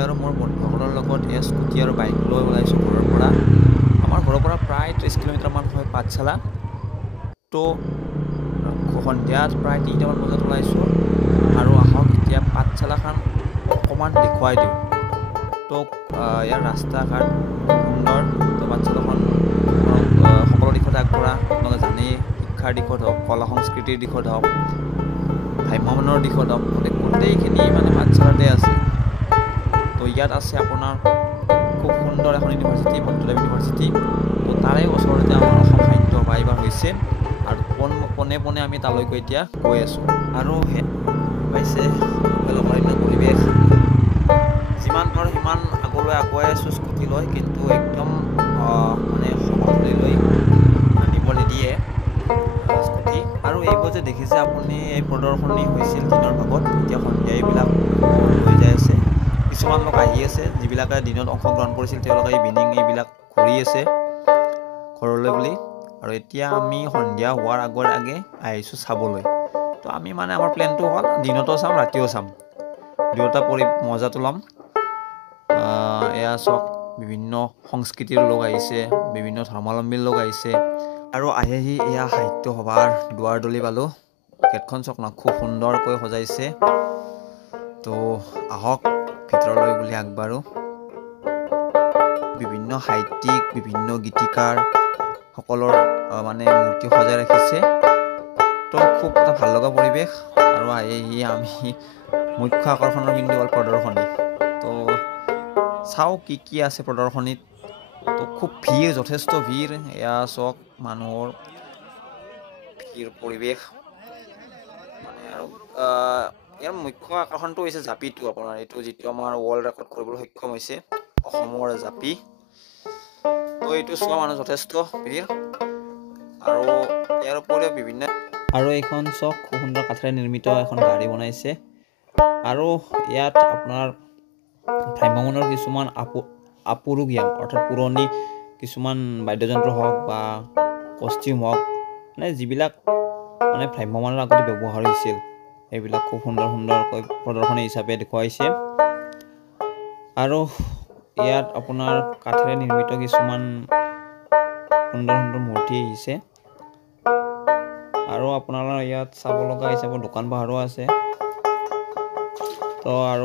মই আৰু মোৰ বন্ধুসকলৰ লগত এই স্কুটি আৰু বাইক লৈ ওলাইছোঁ ঘৰৰ পৰা। আমাৰ ঘৰৰ পৰা প্ৰায় 30 কিলোমিটাৰমান হয় পাঠশালা। তো সন্ধিয়া প্ৰায় 3টামান বজাত ওলাইছোঁ আৰু আহক এতিয়া পাঠশালাখন অকণমান দেখুৱাই দিওঁ। তো ইয়াৰ ৰাস্তা ঘাট সুন্দৰ। তো পাঠশালাখন সকলো দিশতে আগবঢ়া। আপোনালোকে জানেই, শিক্ষাৰ দিশত হওক, কলা সংস্কৃতিৰ দিশত হওক, ভ্ৰাম্যমাণৰ দিশত হওক, গোটেইখিনি মানে পাঠশালাতে আছে। তো ইয়াত আছে আপোনাৰ খুব সুন্দৰ এখন ইউনিভাৰ্চিটি, মাধৱদেৱ ইউনিভাৰ্চিটি। তো তাৰে ওচৰতে আমাৰ অসম সাহিত্য সভা এইবাৰ হৈছে আৰু পোনে পোনে আমি তালৈকে এতিয়া গৈ আছোঁ। আৰু পাইছে অভয়াৰণ্য পৰিৱেশ, যিমান পাৰোঁ সিমান আগলৈ আগুৱাই আছোঁ স্কুটি লৈ, কিন্তু একদম মানে সমতললৈ নিব নিদিয়ে স্কুটি। আৰু এইবোৰ যে দেখিছে আপুনি, এই প্ৰদৰ্শনী হৈছিল দিনৰ ভাগত, এতিয়া সন্ধিয়া এইবিলাক হৈ যাই আছে। কিছুমান লোক আহি আছে, যিবিলাকে দিনত অংশগ্ৰহণ কৰিছিল তেওঁলোকে ইভিনিং এইবিলাক ঘূৰি আছে ঘৰলৈ বুলি। আৰু এতিয়া আমি সন্ধিয়া হোৱাৰ আগে আহিছোঁ চাবলৈ। তো আমি মানে আমাৰ প্লেনটো হ'ল দিনতো চাম ৰাতিও চাম, দুয়োটা মজাটো ল'ম। এয়া চাওক, বিভিন্ন সংস্কৃতিৰ লোক আহিছে, বিভিন্ন ধৰ্মাৱলম্বীৰ লোক আহিছে। আৰু আহি এয়া সাহিত্য সভাৰ দুৱাৰদলি পালোঁ। গেটখন চাওক না, খুব সুন্দৰকৈ সজাইছে। তো আহক ভিতৰলৈ বুলি আগবাঢ়ো। বিভিন্ন সাহিত্যিক, বিভিন্ন গীতিকাৰ সকলৰ মানে মূৰ্তি সজাই ৰাখিছে। তো খুব এটা ভাল লগা পৰিৱেশ। আৰু আহি আমি মুখ্য আকৰ্ষণৰ বিন্দু হ'ল প্ৰদৰ্শনী। তো চাওঁ কি আছে প্ৰদৰ্শনীত। তো খুব ভিৰ, যথেষ্ট ভিৰ। এয়া চাওক মানুহৰ ভিৰ পৰিৱেশ মানে। আৰু ইয়াৰ মুখ্য আকৰ্ষণটো হৈছে জাপিটো, আপোনাৰ এইটো যিটো আমাৰ ৱৰ্ল্ড ৰেকৰ্ড কৰিবলৈ সক্ষম হৈছে, অসমৰ জাপি। তো এইটো চোৱা মানুহ যথেষ্ট ভিৰ। আৰু ইয়াৰ উপৰিও বিভিন্ন আৰু এইখন চাওক, খুব সুন্দৰ কাঠেৰে নিৰ্মিত এখন গাড়ী বনাইছে। আৰু ইয়াত আপোনাৰ ভ্ৰাম্যমাণৰ কিছুমান আপুৰুগীয়া, অৰ্থাৎ পুৰণি কিছুমান বাদ্যযন্ত্ৰ হওক বা কষ্টিউম হওক, মানে যিবিলাক মানে ভ্ৰাম্যমাণৰ আগতে ব্যৱহাৰ হৈছিল, সেইবিলাক খুব সুন্দৰকৈ প্ৰদৰ্শনী হিচাপে দেখুৱাইছে। আৰু ইয়াত আপোনাৰ কাঠেৰে নিৰ্মিত কিছুমান সুন্দৰ মূৰ্তি আহিছে। আৰু আপোনাৰ ইয়াত চাব লগা হিচাপত দোকান পোহাৰো আছে। তো আৰু